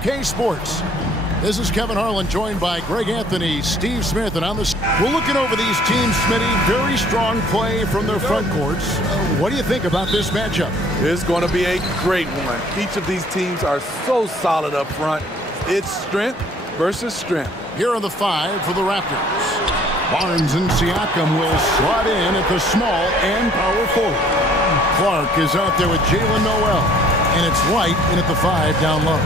2K Sports. This is Kevin Harlan, joined by Greg Anthony, Steve Smith, and on this, we're looking over these teams, Smitty. Very strong play from their front courts. What do you think about this matchup? It's going to be a great one. Each of these teams are so solid up front. It's strength versus strength. Here are the 5 for the Raptors. Barnes and Siakam will slot in at the small and power forward. Clark is out there with Jalen Noel, and it's White in at the 5 down low.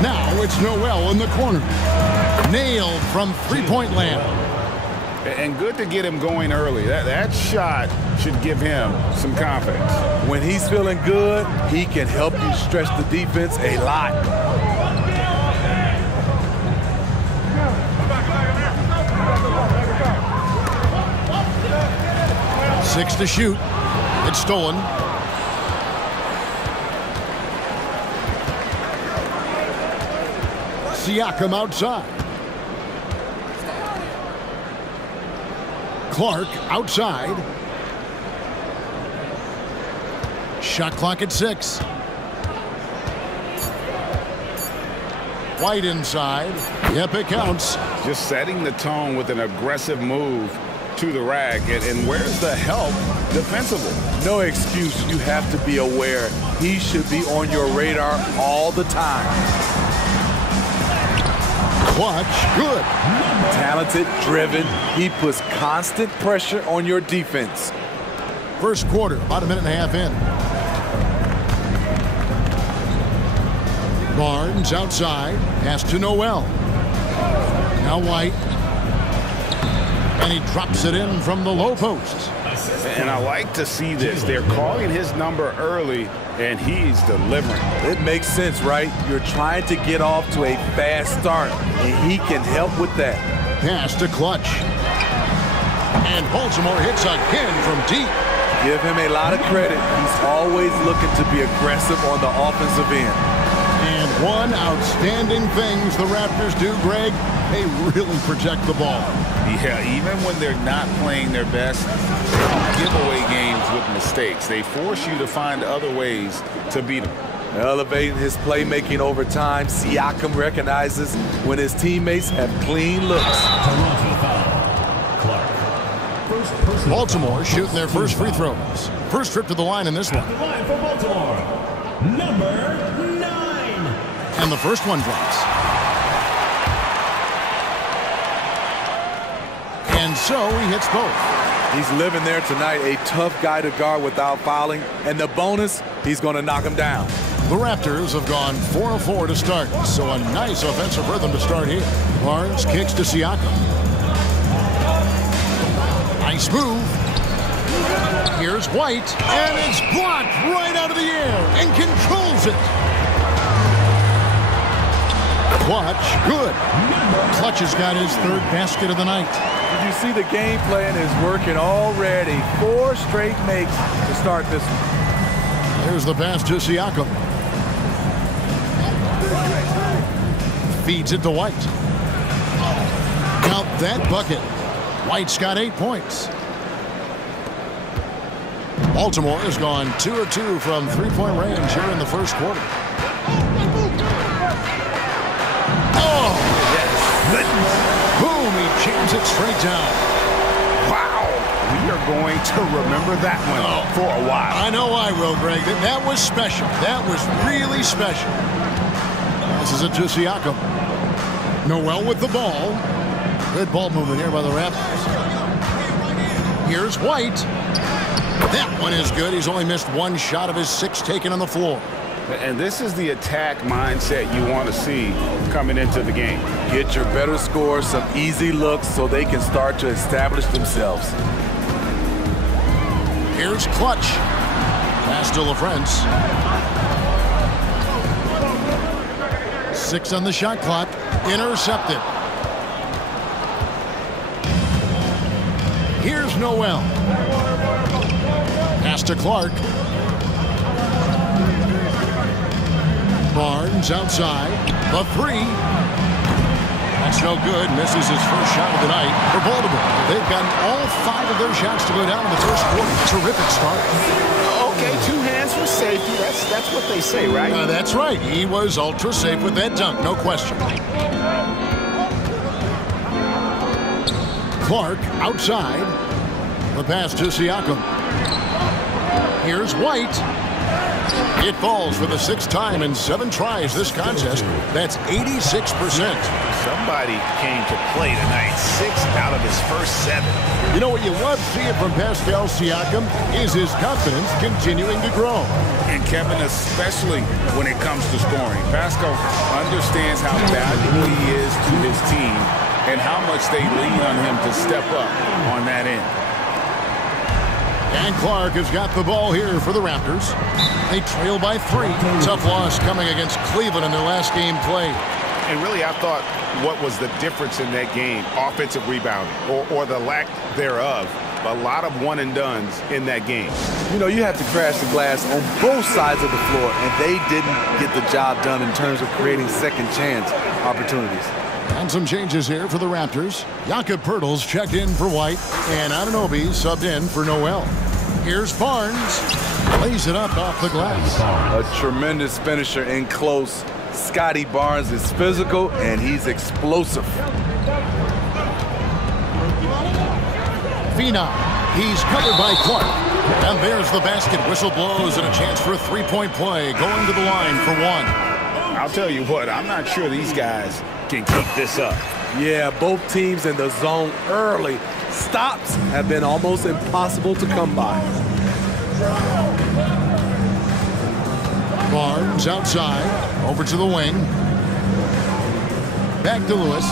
Now it's Noel in the corner. Nailed from three-point land. And good to get him going early. That shot should give him some confidence. When he's feeling good, he can help you stretch the defense a lot. Six to shoot. It's stolen. Siakam outside. Clark outside. Shot clock at 6. White inside. Yep, it counts. Just setting the tone with an aggressive move to the rack. And where's the help defensively? No excuse. You have to be aware. He should be on your radar all the time. Clutch, good. Talented, driven. He puts constant pressure on your defense. First quarter, about a minute and a half in. Barnes outside, pass to Noel. Now White. And he drops it in from the low post. And I like to see this. They're calling his number early, and he's delivering. It makes sense, right? You're trying to get off to a fast start, and he can help with that. Pass to Clutch. And Baltimore hits again from deep. Give him a lot of credit. He's always looking to be aggressive on the offensive end. And one outstanding thing the Raptors do, Greg, they really protect the ball. Yeah, even when they're not playing their best, they don't give away games with mistakes. They force you to find other ways to beat them. Elevating his playmaking over time, Siakam recognizes when his teammates have clean looks. Baltimore shooting their first free throws. First trip to the line in this one. Line for Baltimore, number 9. And the first one drops. And so he hits both. He's living there tonight, a tough guy to guard without fouling. And the bonus, he's going to knock him down. The Raptors have gone 4 of 4 to start, so a nice offensive rhythm to start here. Barnes kicks to Siakam. Nice move. Here's White, and it's blocked right out of the air and controls it. Clutch, good. Clutch has got his 3rd basket of the night. Did you see the game plan is working already? 4 straight makes to start this one. Here's the pass to Siakam. Feeds it to White. Count that bucket. White's got 8 points. Baltimore has gone 2 of 2 from three-point range here in the first quarter. Oh! Boom! He jams it straight down. Wow! We are going to remember that one for a while. I know I will, Greg. That was special. That was really special. This is it to Siakam. Noel with the ball. Good ball movement here by the Raptors. Here's White. That one is good. He's only missed 1 shot of his 6 taken on the floor. And this is the attack mindset you want to see coming into the game. Get your better scores, some easy looks so they can start to establish themselves. Here's Clutch. Pass to LaFrance. 6 on the shot clock. Intercepted. Here's Noel. Pass to Clark. Barnes outside. The 3. That's no good. Misses his first shot of the night for Baltimore. They've gotten all 5 of their shots to go down in the first quarter. Terrific start. Oh, Okay, 2 hands for safety. That's what they say, right? That's right. He was ultra safe with that dunk, no question. Clark outside. The pass to Siakam. Here's White. It falls for the 6th time in 7 tries this contest. That's 86%. Somebody came to play tonight. 6 out of his first 7. You know what you love seeing from Pascal Siakam is his confidence continuing to grow. And Kevin, especially when it comes to scoring. Pascal understands how valuable he is to his team and how much they lean on him to step up on that end. And Clark has got the ball here for the Raptors. They trail by 3. Tough loss coming against Cleveland in their last game played. And really, I thought what was the difference in that game, offensive rebounding or the lack thereof. A lot of one-and-dones in that game. You know, you have to crash the glass on both sides of the floor, and they didn't get the job done in terms of creating second chance opportunities. And some changes here for the Raptors. Jakob Poeltl's checked in for White, and Anunoby subbed in for Noel. Here's Barnes. Lays it up off the glass. A tremendous finisher in close. Scotty Barnes is physical, and he's explosive. Phenom. He's covered by Clark. And there's the basket. Whistle blows and a chance for a 3-point play. Going to the line for 1. I'll tell you what, I'm not sure these guys can keep this up. Yeah, both teams in the zone early. Stops have been almost impossible to come by. Barnes outside. Over to the wing. Back to Lewis.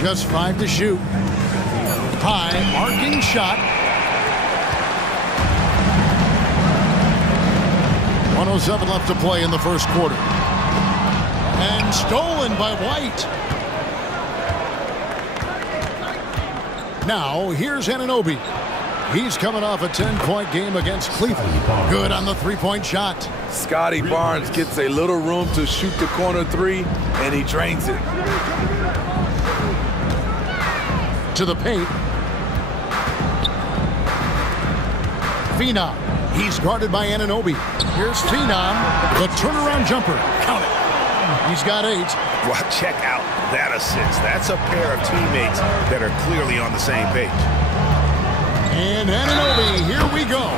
Just 5 to shoot. High arcing shot. 1:07 left to play in the first quarter. And stolen by White. Now here's Anunoby. He's coming off a 10-point game against Cleveland. Good on the 3-point shot. Scotty Barnes gets a little room to shoot the corner 3, and he drains it. To the paint. Phenom. He's guarded by Anunoby. Here's Phenom. The turnaround jumper. Count it. He's got 8. Well, check out that assist. That's a pair of teammates that are clearly on the same page. And Anunoby, here we go.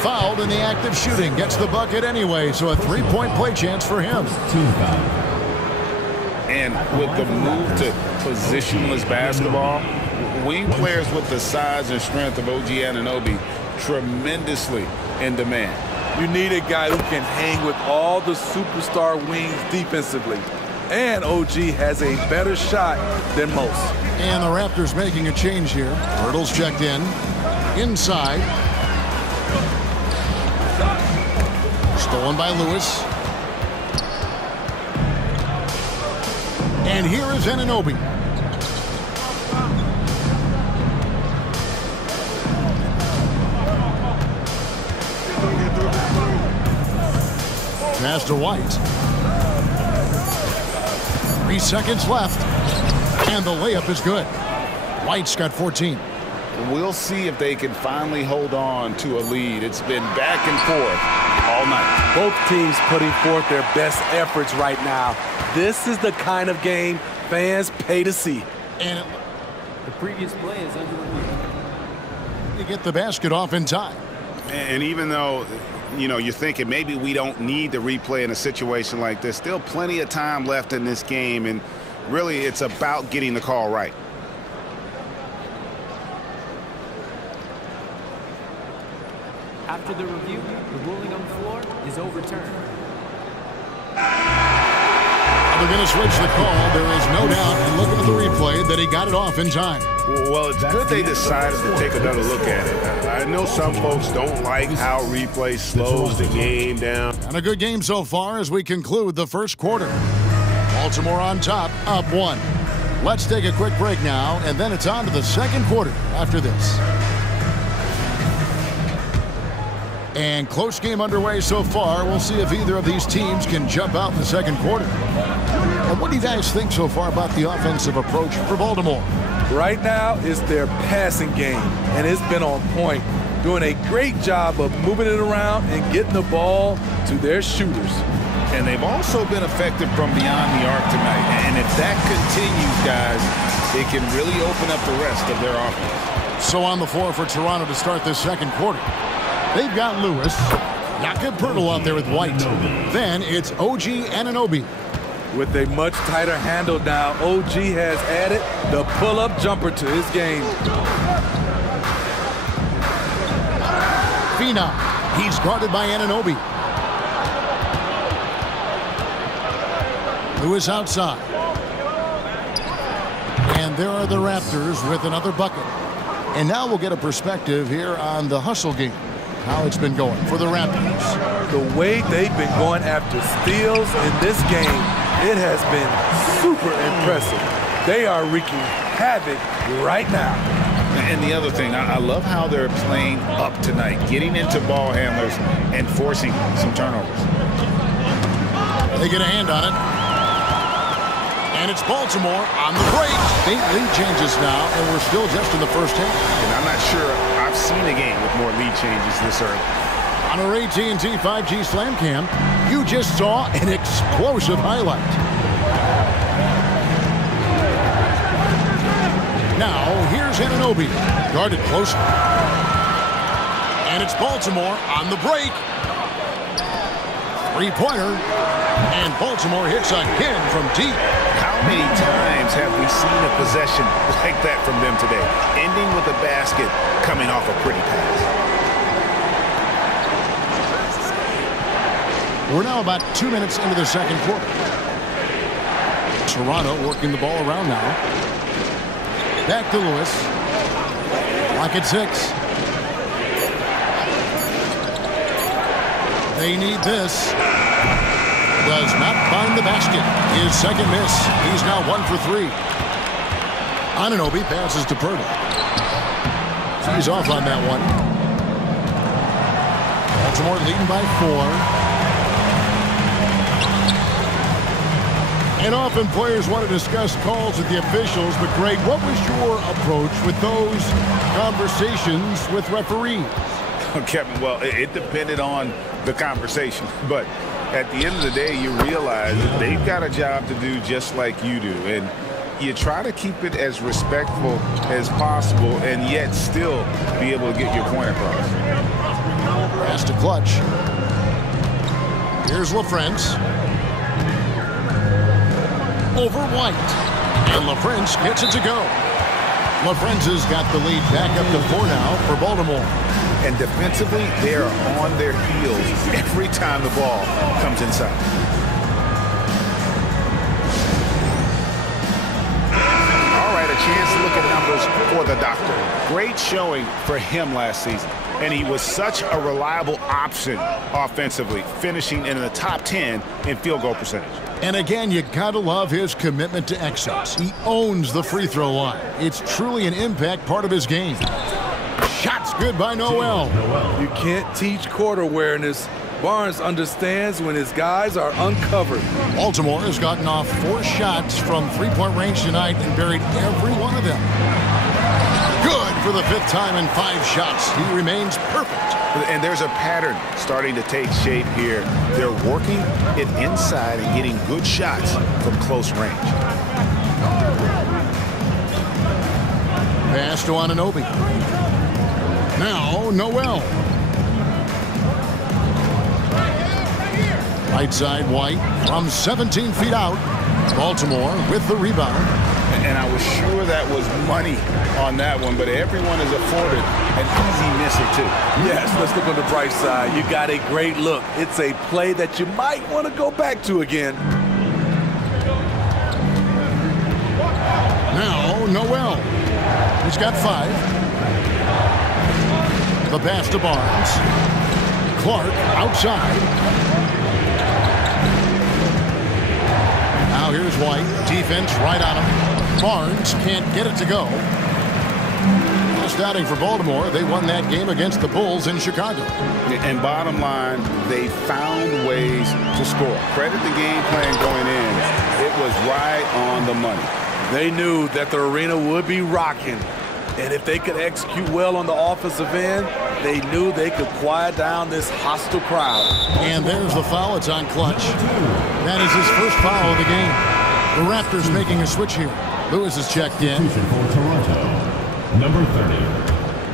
Fouled in the act of shooting. Gets the bucket anyway, so a 3-point play chance for him. And with the move to positionless basketball, wing players with the size and strength of OG Anunoby tremendously in demand. You need a guy who can hang with all the superstar wings defensively. And OG has a better shot than most. And the Raptors making a change here. Poeltl's checked in. Inside. Stolen by Lewis. And here is Anunoby. Pass to White. 3 seconds left. And the layup is good. White's got 14. We'll see if they can finally hold on to a lead. It's been back and forth all night. Both teams putting forth their best efforts right now. This is the kind of game fans pay to see. And the previous play is under review. You get the basket off in time. And even though, you know, you're thinking maybe we don't need to replay in a situation like this, still plenty of time left in this game, and really it's about getting the call right. After the review, the ruling on the floor is overturned. They're going to switch the call. There is no doubt, in looking at the replay, that he got it off in time. Well, it's good they decided to take another look at it. I know some folks don't like how replay slows the game down. And a good game so far as we conclude the first quarter. Baltimore on top, up 1. Let's take a quick break now, and then it's on to the second quarter after this. And close game underway so far. We'll see if either of these teams can jump out in the second quarter. And what do you guys think so far about the offensive approach for Baltimore? Right now, it's their passing game, and it's been on point, doing a great job of moving it around and getting the ball to their shooters. And they've also been effective from beyond the arc tonight. And if that continues, guys, it can really open up the rest of their offense. So on the floor for Toronto to start this second quarter. They've got Lewis, Jakob Poeltl out there with White. Then it's OG Anunoby. With a much tighter handle now, OG has added the pull-up jumper to his game. Fina, he's guarded by Anunoby. Lewis outside. And there are the Raptors with another bucket. And now we'll get a perspective here on the hustle game, how it's been going for the Raptors. The way they've been going after steals in this game, it has been super impressive. They are wreaking havoc right now. And the other thing, I love how they're playing up tonight, getting into ball handlers and forcing some turnovers. They get a hand on it. And it's Baltimore on the break. 8 lead changes now, and we're still just in the first half. And I'm not sure I've seen a game with more lead changes this early. On our AT&T 5G Slam Cam, you just saw an explosive highlight. Now, here's Anunoby, guarded closely. And it's Baltimore on the break. Three-pointer. And Baltimore hits again from deep. How many times have we seen a possession like that from them today? Ending with a basket, coming off a pretty pass. We're now about 2 minutes into the second quarter. Toronto working the ball around now. Back to Lewis. Lock at 6. They need this. Does not find the basket. His second miss. He's now 1 for 3. Anunoby passes to Poeltl. He's off on that one. Baltimore leading by 4. And often players want to discuss calls with the officials, but Greg, what was your approach with those conversations with referees? Kevin, well, it depended on the conversation, but at the end of the day, you realize that they've got a job to do just like you do, and you try to keep it as respectful as possible and yet still be able to get your point across. Pass to Clutch. Here's LaFrance. Over White. And LaFrance gets it to go. LaFrance has got the lead back up to 4 now for Baltimore. And defensively, they are on their heels every time the ball comes inside. All right, a chance to look at numbers for the doctor. Great showing for him last season. And he was such a reliable option offensively, finishing in the top 10 in field goal percentage. And again, you gotta love his commitment to excellence. He owns the free throw line. It's truly an impact part of his game. Shots good by Noel. You can't teach court awareness. Barnes understands when his guys are uncovered. Baltimore has gotten off 4 shots from three-point range tonight and buried every one of them. Good for the 5th time in 5 shots. He remains perfect. And there's a pattern starting to take shape here. They're working it inside and getting good shots from close range. Pass to Anunoby. Now, Noel. Right side, White from 17 feet out. Baltimore with the rebound. And I was sure that was money on that one, but everyone is afforded an easy misser, too. Yes, let's look on the bright side. You got a great look. It's a play that you might want to go back to again. Now, Noel. He's got 5. The pass to Barnes. Clark outside. Now here's White. Defense right on him. Barnes can't get it to go. Just outing for Baltimore. They won that game against the Bulls in Chicago. And bottom line, they found ways to score. Credit the game plan going in. It was right on the money. They knew that the arena would be rocking. And if they could execute well on the offensive end, they knew they could quiet down this hostile crowd. And there's the foul. It's on Clutch. That is his first foul of the game. The Raptors making a switch here. Lewis is checked in. For Toronto, number 30,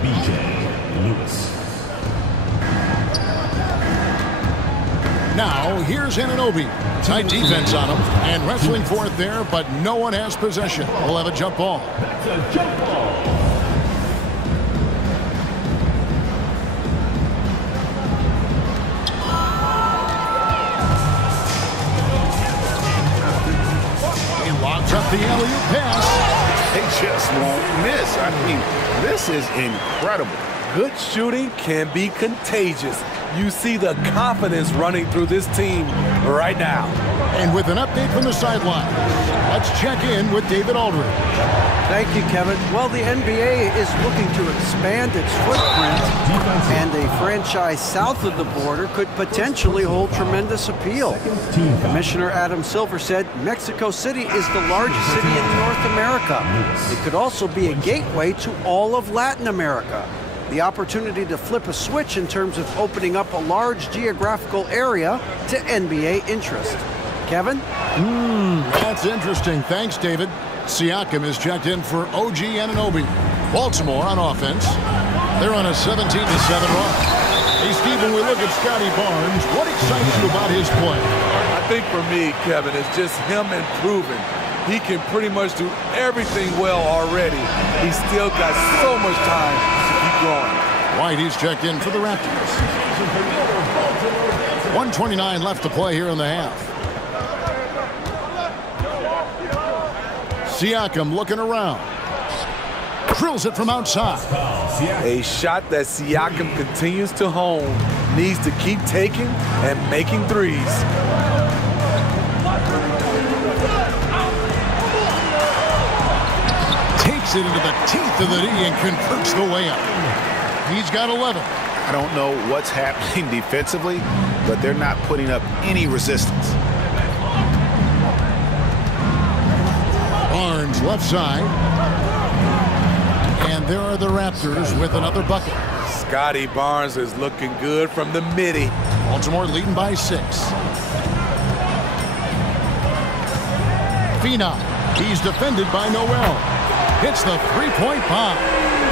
B.J. Lewis. Now, here's Anunoby. Tight defense on him. And wrestling for it there, but no one has possession. We'll have a jump ball. That's a jump ball. He lobs up the alley-oop pass. They just won't miss. I mean, this is incredible. Good shooting can be contagious. You see the confidence running through this team right now. And with an update from the sideline, let's check in with David Aldridge. Thank you, Kevin. Well, the NBA is looking to expand its footprint, and a franchise south of the border could potentially hold tremendous appeal. Commissioner Adam Silver said Mexico City is the largest city in North America. It could also be a gateway to all of Latin America. The opportunity to flip a switch in terms of opening up a large geographical area to NBA interest. Kevin? That's interesting. Thanks, David. Siakam is checked in for OG Anunoby. Baltimore on offense. They're on a 17-7 run. Hey, Steve, when we look at Scotty Barnes, what excites you about his play? I think for me, Kevin, it's just him improving. He can pretty much do everything well already. He's still got so much time to keep growing. White, he's checked in for the Raptors. 1:29 left to play here in the half. Siakam looking around. Drills it from outside. A shot that Siakam continues to hone. Needs to keep taking and making threes. Takes it into the teeth of the D and converts the layup. He's got 11. I don't know what's happening defensively, but they're not putting up any resistance. Barnes left side. And there are the Raptors with another bucket. Scotty Barnes is looking good from the midi. Baltimore leading by 6. Phenom. He's defended by Noel. Hits the three-point bomb.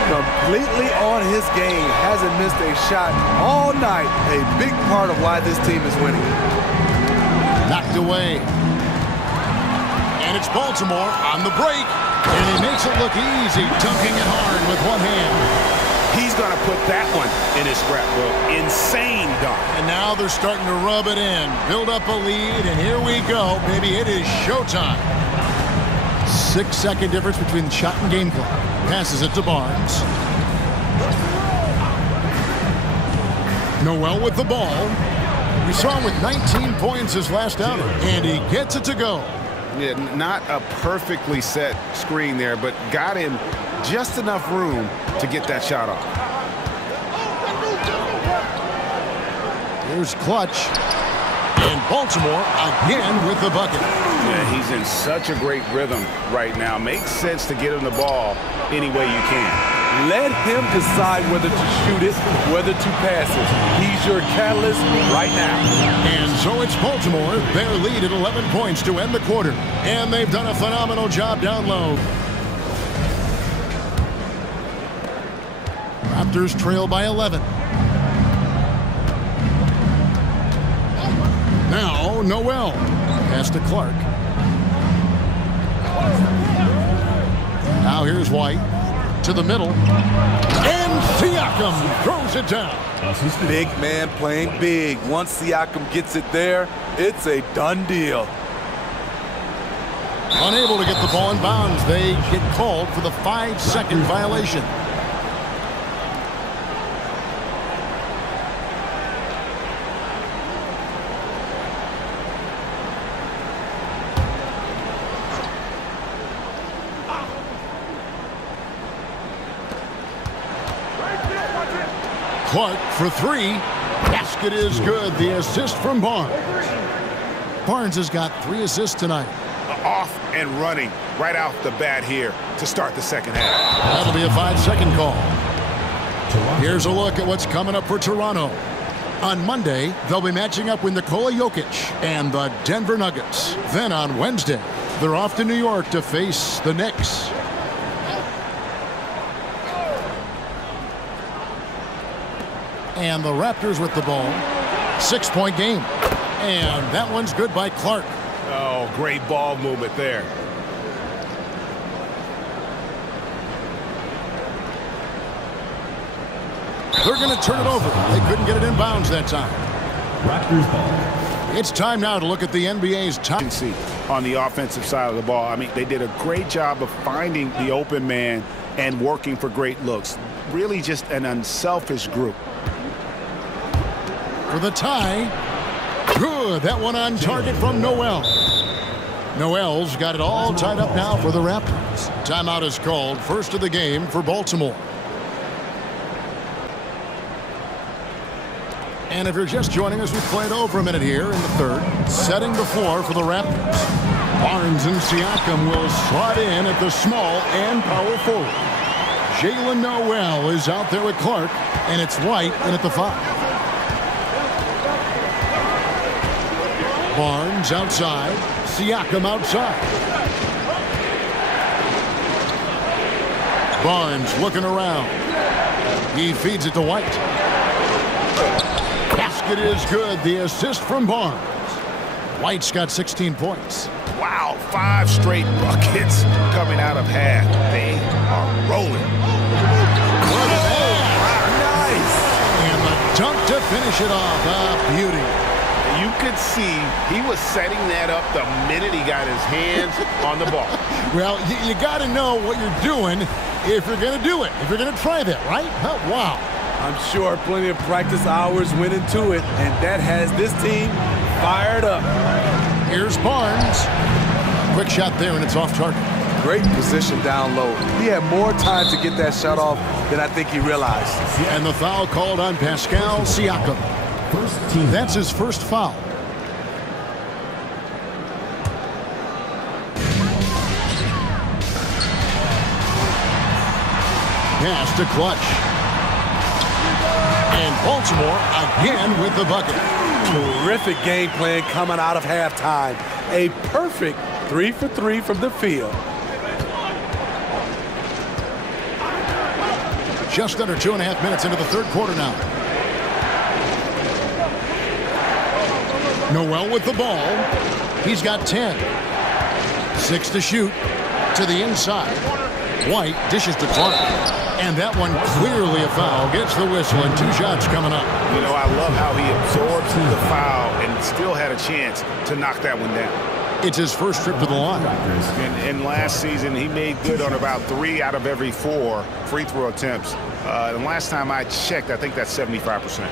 Completely on his game. Hasn't missed a shot all night. A big part of why this team is winning. Knocked away. And it's Baltimore on the break. And he makes it look easy, dunking it hard with one hand. He's going to put that one in his scrapbook. Insane dunk. And now they're starting to rub it in. Build up a lead, and here we go. Baby, it is showtime. 6-second difference between shot and game clock. Passes it to Barnes. Noel with the ball. We saw him with 19 points his last outing, and he gets it to go. Yeah, not a perfectly set screen there, but got him just enough room to get that shot off. Here's Clutch. And Baltimore again with the bucket. Yeah, he's in such a great rhythm right now. Makes sense to get him the ball any way you can. Let him decide whether to shoot it, whether to pass it. He's your catalyst right now. And so it's Baltimore, their lead at 11 points to end the quarter. And they've done a phenomenal job down low. Raptors trail by 11. Now, Noel. Pass to Clark. Now here's White. To the middle. And Siakam throws it down. Big man playing big. Once Siakam gets it there, it's a done deal. Unable to get the ball in bounds. They get called for the 5-second violation. Clark for 3. Basket is good. The assist from Barnes. Barnes has got 3 assists tonight. off and running right off the bat here to start the second half. That'll be a 5-second call. Here's a look at what's coming up for Toronto. On Monday, they'll be matching up with Nikola Jokic and the Denver Nuggets. Then on Wednesday, they're off to New York to face the Knicks. And the Raptors with the ball. 6-point game. And that one's good by Clark. Oh, great ball movement there. They're going to turn it over. They couldn't get it in bounds that time. Raptors ball. It's time now to look at the NBA's top. On the offensive side of the ball, I mean, they did a great job of finding the open man and working for great looks. Really just an unselfish group. For the tie. Good. That one on target from Noel. Noel's got it all tied up now for the Raptors. Timeout is called. First of the game for Baltimore. And if you're just joining us, we've played over a minute here in the third. Setting the floor for the Raptors. Barnes and Siakam will slot in at the small and power forward. Jalen Noel is out there with Clark, and it's White in at the 5. Barnes outside. Siakam outside. Barnes looking around. He feeds it to White. Basket is good. The assist from Barnes. White's got 16 points. Wow, 5 straight buckets coming out of half. They are rolling. Look at that. Nice. And the dunk to finish it off. A beauty. You could see he was setting that up the minute he got his hands on the ball. Well, you got to know what you're doing if you're going to do it, if you're going to try that, right? Oh, wow. I'm sure plenty of practice hours went into it, and that has this team fired up. Here's Barnes. Quick shot there, and it's off target. Great position down low. He had more time to get that shot off than I think he realized. And the foul called on Pascal Siakam. That's his first foul. Pass to Clutch. And Baltimore again with the bucket. Terrific game plan coming out of halftime. A perfect 3 for 3 from the field. Just under 2.5 minutes into the third quarter now. Noel with the ball. He's got 10. 6 to shoot. To the inside. White dishes to Clark. And that one clearly a foul. Gets the whistle and 2 shots coming up. You know, I love how he absorbed the foul and still had a chance to knock that one down. It's his first trip to the line. And last season, he made good on about 3 out of every 4 free throw attempts. And last time I checked, I think that's 75%.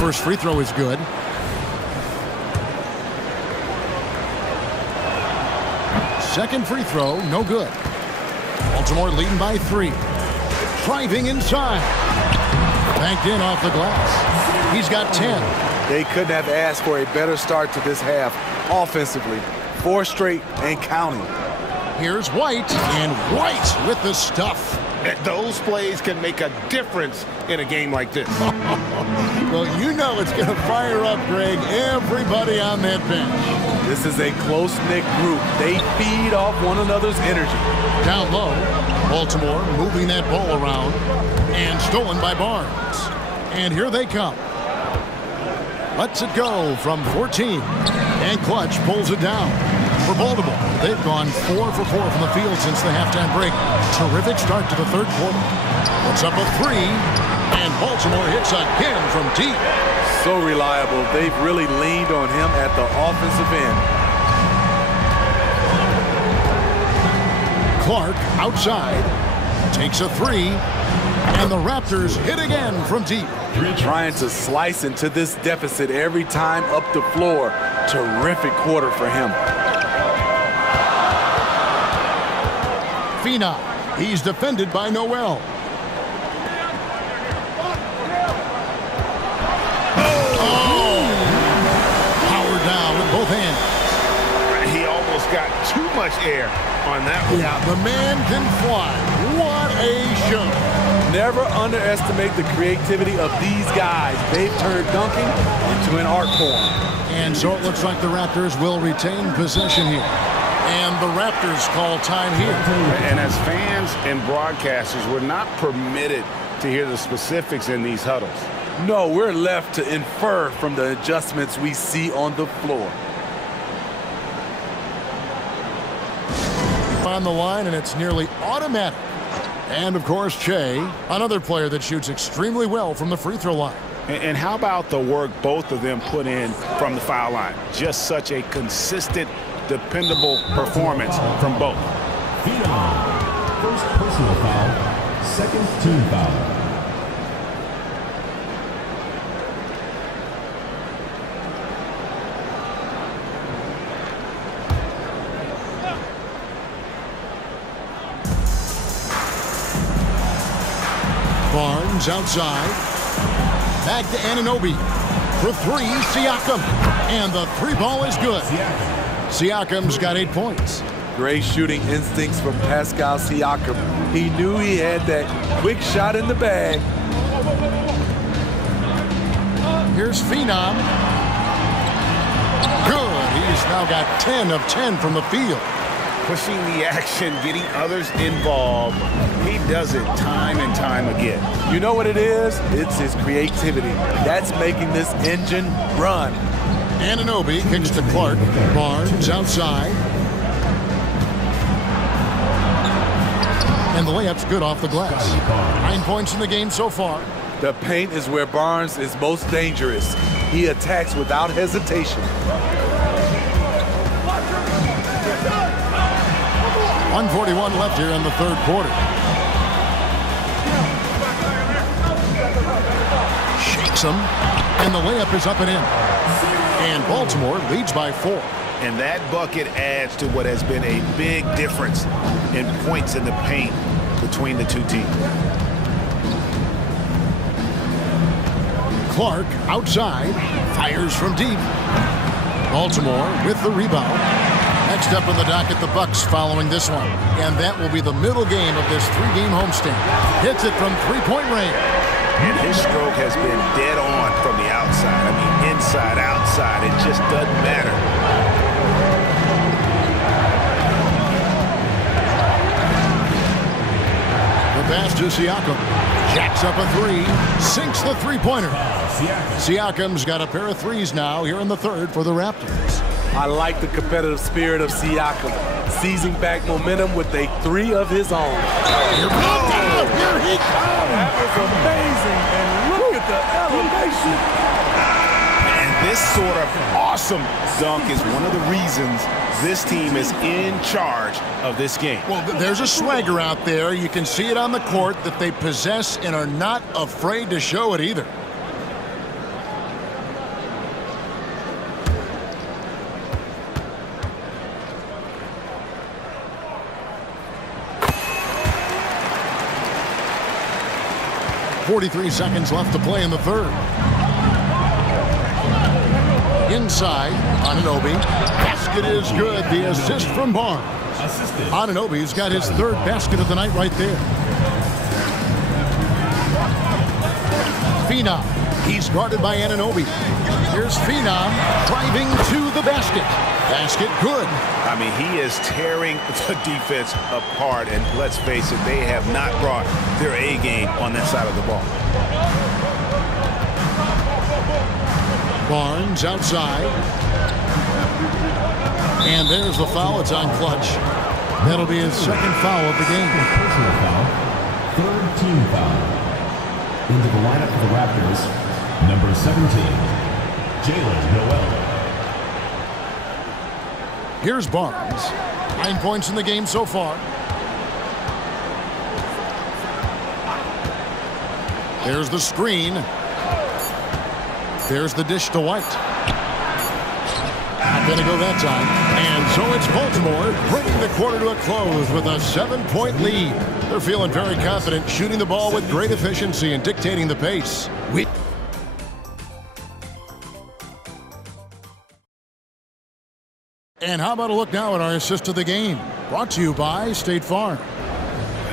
First free throw is good. Second free throw, no good. Baltimore leading by 3. Driving inside. Banked in off the glass. He's got 10. They couldn't have asked for a better start to this half offensively. 4 straight and counting. Here's White, and White with the stuff. Those plays can make a difference in a game like this. Well, you know it's going to fire up, Greg, everybody on that bench. This is a close-knit group. They feed off one another's energy. Down low, Baltimore moving that ball around, and stolen by Barnes. And here they come. Lets it go from 14, and Clutch pulls it down. For Baltimore, they've gone 4 for 4 from the field since the halftime break. Terrific start to the third quarter. Puts up a 3, and Baltimore hits again from deep. So reliable. They've really leaned on him at the offensive end. Clark outside, takes a 3, and the Raptors hit again from deep. Trying to slice into this deficit every time up the floor. Terrific quarter for him. Phenom. He's defended by Noel. Power down with both hands. He almost got too much air on that one. Yeah, the man can fly. What a show. Never underestimate the creativity of these guys. They've turned dunking into an art form. And so it looks like the Raptors will retain possession here. And the Raptors call time here. And as fans and broadcasters, we're not permitted to hear the specifics in these huddles. No, we're left to infer from the adjustments we see on the floor. On the line, and it's nearly automatic. And, of course, Che, another player that shoots extremely well from the free throw line. And how about the work both of them put in from the foul line? Just such a consistent, dependable performance from both. First personal foul, second team foul. Barnes outside. Back to Anunoby. For three, Siakam. And the three ball is good. Siakam's got 8 points. Great shooting instincts from Pascal Siakam. He knew he had that quick shot in the bag. Here's Phenom. Good. He's now got 10 of 10 from the field. Pushing the action, getting others involved. He does it time and time again. You know what it is? It's his creativity. That's making this engine run. Anunoby kicks to Clark. Barnes outside. And the layup's good off the glass. 9 points in the game so far. The paint is where Barnes is most dangerous. He attacks without hesitation. 1:41 left here in the third quarter. Shakes him, and the layup is up and in. And Baltimore leads by 4. And that bucket adds to what has been a big difference in points in the paint between the two teams. Clark outside, fires from deep. Baltimore with the rebound. Next up on the docket, the Bucks following this one. And that will be the middle game of this 3-game homestand. Hits it from three-point range. And his stroke has been dead on from the outside. I mean, inside, outside, it just doesn't matter. The pass to Siakam. Jacks up a three. Sinks the three-pointer. Siakam's got a pair of threes now here in the third for the Raptors. I like the competitive spirit of Siakam, seizing back momentum with a three of his own. Here he comes! That was amazing, and look at the elevation. And this sort of awesome dunk is one of the reasons this team is in charge of this game. Well, there's a swagger out there. You can see it on the court that they possess and are not afraid to show it either. .43 seconds left to play in the third. Inside, Anunoby. Basket is good. The assist from Barnes. Anunoby's got his third basket of the night right there. Phenom. He's guarded by Anunoby. Here's Phenom driving to the basket. Basket good. I mean, he is tearing the defense apart, and let's face it, they have not brought their A game on that side of the ball. Barnes outside. And there's the foul. It's on Clutch. That'll be his second foul of the game. Personal foul, third team foul. Into the lineup for the Raptors, number 17, Jalen Noel. Here's Barnes. 9 points in the game so far. There's the screen. There's the dish to White. going to go that time. And so it's Baltimore bringing the quarter to a close with a 7-point lead. They're feeling very confident, shooting the ball with great efficiency and dictating the pace. And how about a look now at our assist of the game? Brought to you by State Farm.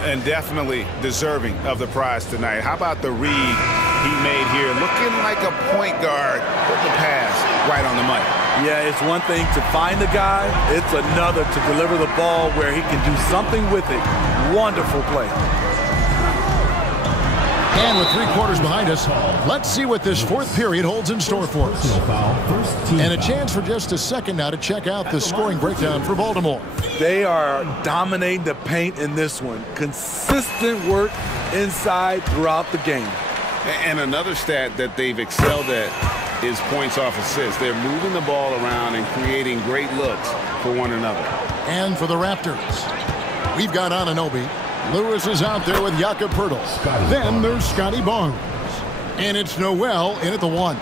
And definitely deserving of the prize tonight. How about the read he made here? Looking like a point guard. Put the pass right on the money. Yeah, it's one thing to find the guy. It's another to deliver the ball where he can do something with it. Wonderful play. And with 3 quarters behind us, let's see what this fourth period holds in store for us. And a chance for just a second now to check out the scoring breakdown for Baltimore. They are dominating the paint in this one. Consistent work inside throughout the game. And another stat that they've excelled at is points off assists. They're moving the ball around and creating great looks for one another. And for the Raptors, we've got Anunoby. Lewis is out there with Jakob Poeltl. Then there's Scotty Barnes. And it's Noel in at the 1.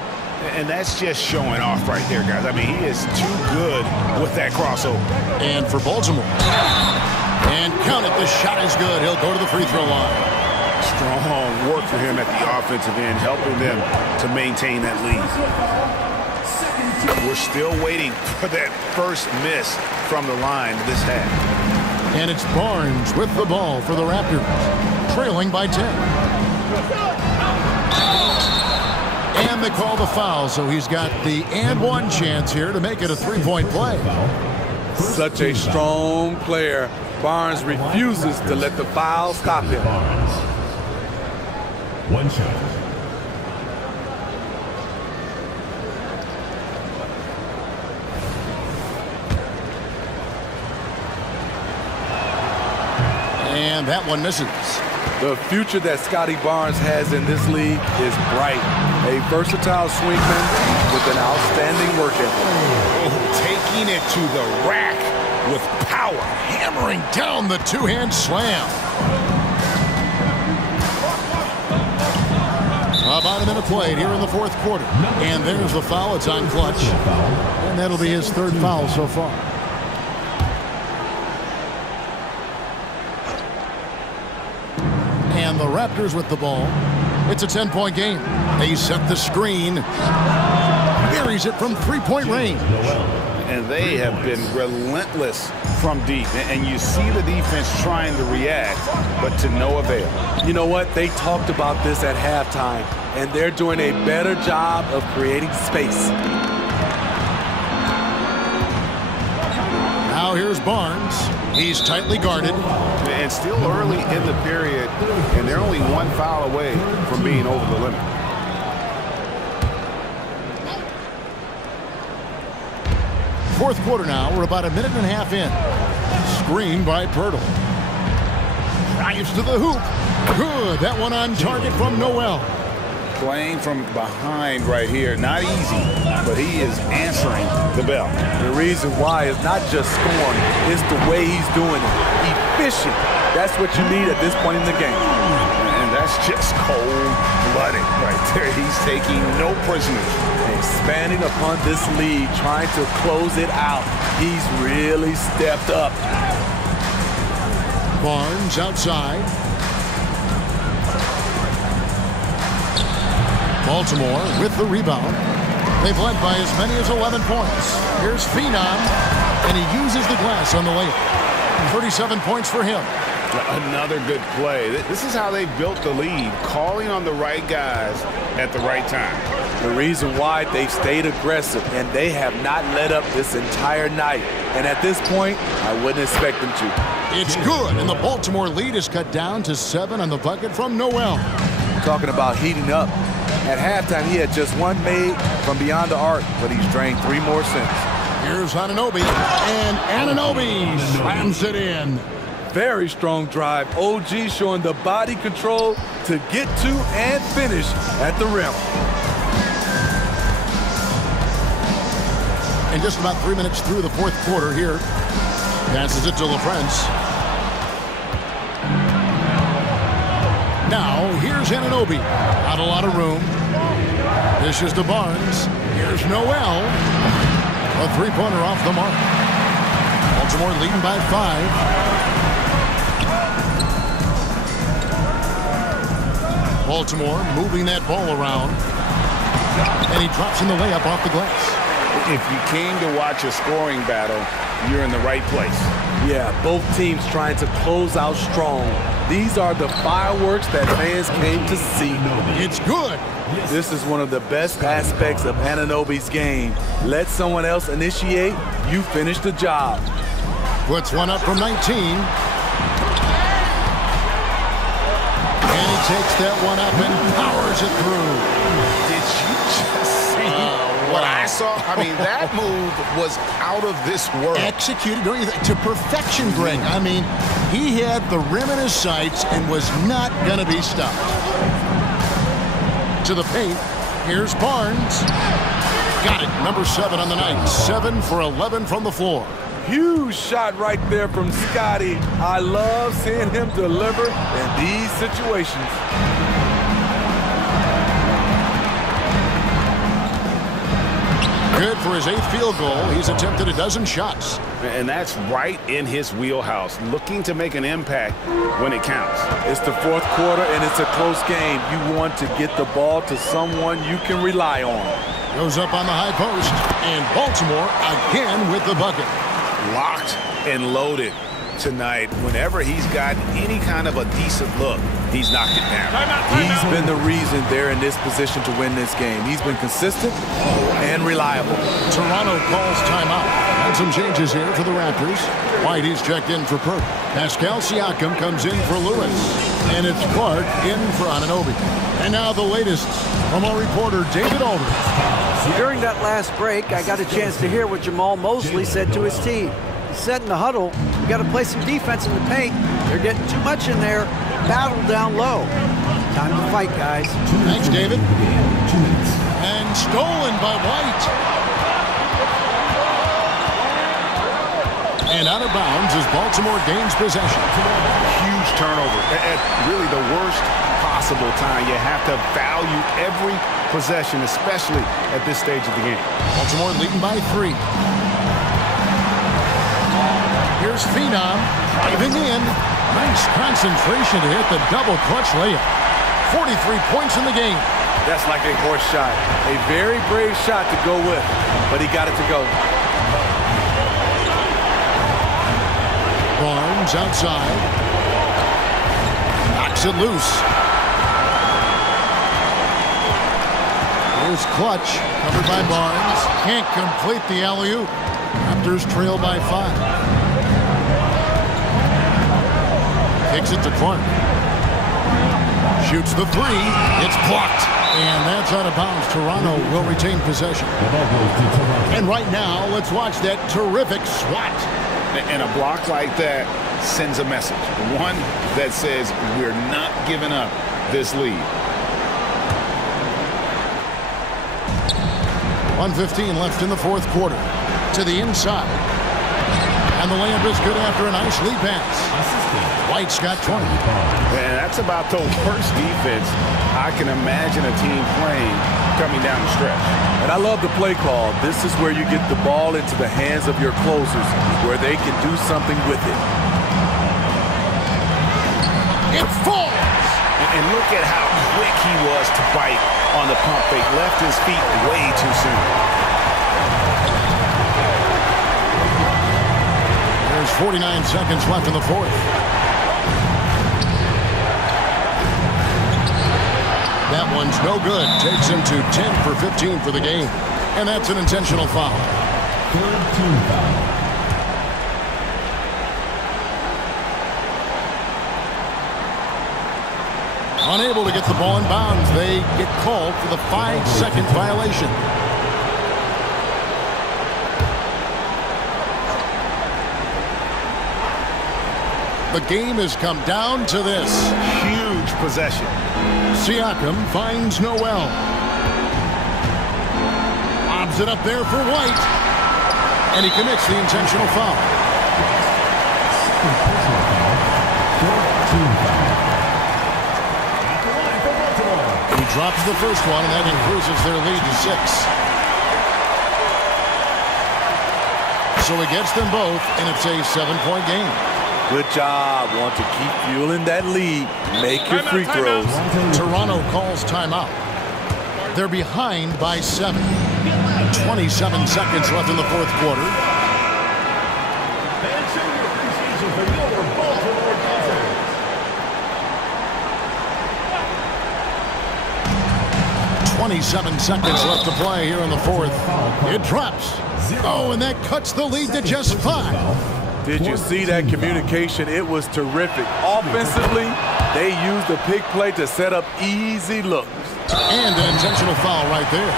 And that's just showing off right there, guys. I mean, he is too good with that crossover. And for Baltimore. And count it, the shot is good. He'll go to the free throw line. Strong work for him at the offensive end, helping them to maintain that lead. We're still waiting for that first miss from the line this half. And it's Barnes with the ball for the Raptors, trailing by 10. And they call the foul, so he's got the and one chance here to make it a 3-point play. Such a strong player. Barnes refuses to let the foul stop him. One shot. And that one misses. The future that Scotty Barnes has in this league is bright. A versatile swingman with an outstanding work ethic. Oh, taking it to the rack with power. Hammering down the two-hand slam. About a minute played here in the fourth quarter. And there's the foul. It's on Clutch. And that'll be his 3rd foul so far. And the Raptors with the ball. It's a 10-point game. They set the screen. Buries it from 3-point range. And they have been relentless from deep. And you see the defense trying to react, but to no avail. You know what? They talked about this at halftime, and they're doing a better job of creating space. Now here's Barnes. He's tightly guarded. And still early in the period, and they're only 1 foul away from being over the limit. Fourth quarter now. We're about a minute and a half in. Screen by Poeltl. Drives to the hoop. Good. That one on target from Noel. Playing from behind right here. Not easy, but he is answering the bell. The reason why is not just scoring, it's the way he's doing it. Efficient. That's what you need at this point in the game. And that's just cold-blooded right there. He's taking no prisoners. Expanding upon this lead, trying to close it out. He's really stepped up. Barnes outside. Baltimore with the rebound. They've led by as many as 11 points. Here's Phenom, and he uses the glass on the layup. 37 points for him. Another good play. This is how they built the lead, calling on the right guys at the right time. The reason why they've stayed aggressive, and they have not let up this entire night. And at this point, I wouldn't expect them to. It's good, and the Baltimore lead is cut down to 7 on the bucket from Noel. Talking about heating up. At halftime, he had just 1 made from beyond the arc, but he's drained 3 more since. Here's Anunoby, and Anunoby slams it in. Very strong drive. OG showing the body control to get to and finish at the rim. And just about 3 minutes through the fourth quarter here. Passes it to LaFrance. Now, here's Anunoby. Not a lot of room. This is to Barnes. Here's Noel. A three-pointer off the mark. Baltimore leading by 5. Baltimore moving that ball around. And he drops in the layup off the glass. If you came to watch a scoring battle, you're in the right place. Yeah, both teams trying to close out strong. These are the fireworks that fans came to see. It's good. This is one of the best aspects of Anunoby's game. Let someone else initiate, you finish the job. Puts one up from 19. And he takes that one up and powers it through. Did you just see what I saw? I mean, that move was out of this world. Executed, don't you think, to perfection, Greg. I mean, he had the rim in his sights and was not going to be stopped. To the paint. Here's Barnes. Got it. Number 7 on the night. 7 for 11 from the floor. Huge shot right there from Scotty. I love seeing him deliver in these situations. Good for his 8th field goal. He's attempted a dozen shots. And that's right in his wheelhouse, looking to make an impact when it counts. It's the 4th quarter, and it's a close game. You want to get the ball to someone you can rely on. Goes up on the high post, and Baltimore again with the bucket. Locked and loaded tonight. Whenever he's got any kind of a decent look, he's knocked it down. He's been the reason they're in this position to win this game. He's been consistent and reliable. Toronto calls timeout. And some changes here for the Raptors. Whitey's checked in for Perk. Pascal Siakam comes in for Lewis. And it's Clark in for Anunoby. And now the latest from our reporter, David Aldridge. During that last break, I got a chance to hear what Jamal Mosley said to his team. He said in the huddle, we got to play some defense in the paint. They're getting too much in there. Battle down low. Time to fight, guys. Thanks, David. And stolen by White. And out of bounds as Baltimore gains possession. Huge turnover at really the worst possible time. You have to value every possession, especially at this stage of the game. Baltimore leading by 3. Here's Phenom driving in. Nice concentration to hit the double clutch layup. 43 points in the game. That's like a horse shot. A very brave shot to go with, but he got it to go. Barnes outside. Knocks it loose. Here's Clutch, covered by Barnes. Can't complete the alley-oop. Raptors trail by 5. Kicks it to Clark. Shoots the 3. It's blocked. And that's out of bounds. Toronto will retain possession. And right now, let's watch that terrific swat. And a block like that sends a message. One that says we're not giving up this lead. 1:15 left in the 4th quarter. To the inside. And the layup is good after a nice lead pass. White's got 20. And that's about the worst defense I can imagine a team playing coming down the stretch. And I love the play call. This is where you get the ball into the hands of your closers, where they can do something with it. It falls! And look at how quick he was to bite on the pump fake. Left his feet way too soon. There's 49 seconds left in the 4th. That one's no good. Takes him to 10 for 15 for the game. And that's an intentional foul. 3rd team foul. Unable to get the ball in bounds. They get called for the 5-second violation. The game has come down to this. Huge possession. Siakam finds Noel. Lobs it up there for White. And he commits the intentional foul. He drops the first one, and that increases their lead to 6. so he gets them both, and it's a 7-point game. Good job. Want to keep fueling that lead. Make your free throws. Toronto calls timeout. They're behind by 7. 27 seconds left in the fourth quarter. 27 seconds left to play here in the fourth. It drops. Oh, and that cuts the lead to just 5. Did you see that communication? It was terrific. Offensively, they used the pick play to set up easy looks. And an intentional foul right there.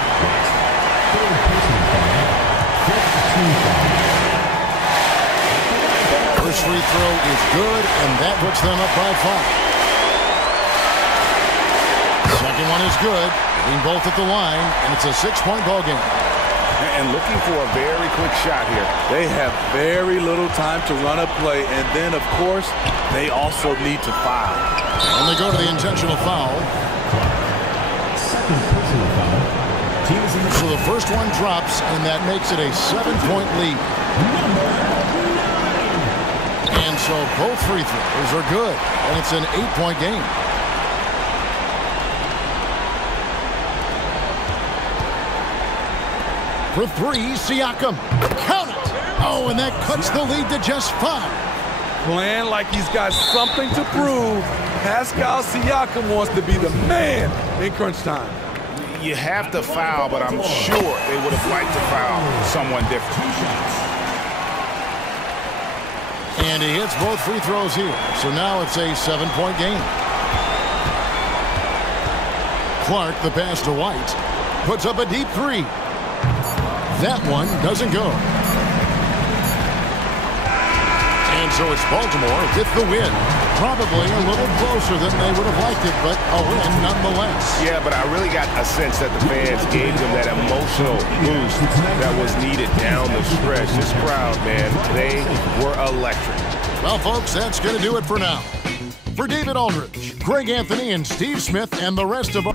First free throw is good, and that puts them up by 5. Second one is good. Being both at the line, and it's a 6-point ball game. And looking for a very quick shot here. They have very little time to run a play, and then, of course, they also need to foul. And they go to the intentional foul. Second personal foul. So the first one drops, and that makes it a 7-point lead. And so both free throws are good, and it's an 8-point game. For 3, Siakam. Count it! Oh, and that cuts the lead to just 5. Playing like he's got something to prove. Pascal Siakam wants to be the man in crunch time. You have to foul, but I'm sure they would have liked to foul someone different. And he hits both free throws here. So now it's a 7-point game. Clark, the pass to White, puts up a deep 3. That one doesn't go. And so it's Baltimore with the win. Probably a little closer than they would have liked it, but a win nonetheless. Yeah, but I really got a sense that the fans gave them that emotional boost that was needed down the stretch. This crowd, man, they were electric. Well, folks, that's going to do it for now. For David Aldridge, Greg Anthony, and Steve Smith, and the rest of our